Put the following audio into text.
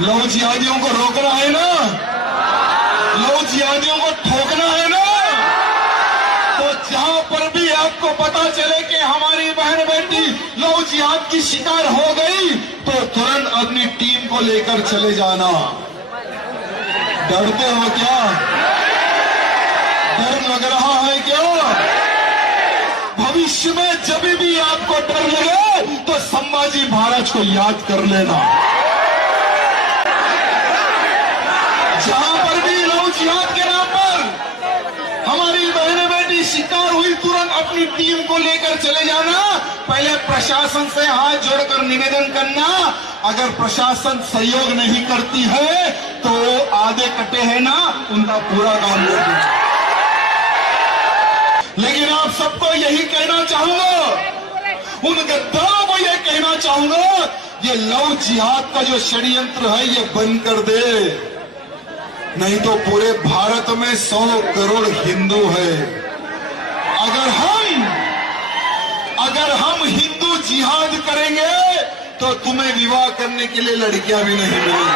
Love जिहादियों को रोकना है ना, लव जिहादियों को ठोकना है ना। तो जहां पर भी आपको पता चले कि हमारी बहन बेटी लव जिहाद की शिकार हो गई, तो तुरंत अपनी टीम को लेकर चले जाना। डरते हो क्या? डर लग रहा है क्या? भविष्य में जब भी आपको डर लगे तो संभाजी महाराज को याद कर लेना। जहां पर भी लव जिहाद के नाम पर हमारी बहन बेटी शिकार हुई, तुरंत अपनी टीम को लेकर चले जाना। पहले प्रशासन से हाथ जोड़कर निवेदन करना, अगर प्रशासन सहयोग नहीं करती है तो आधे कटे हैं ना, उनका पूरा काम कर दो। लेकिन आप सबको यही कहना चाहूंगा, उन गद्दारों को यह कहना चाहूंगा, ये लव जिहाद का जो षड्यंत्र है ये बंद कर दे, नहीं तो पूरे भारत में 100 करोड़ हिंदू है। अगर हम हिंदू जिहाद करेंगे तो तुम्हें विवाह करने के लिए लड़कियां भी नहीं मिलेंगी।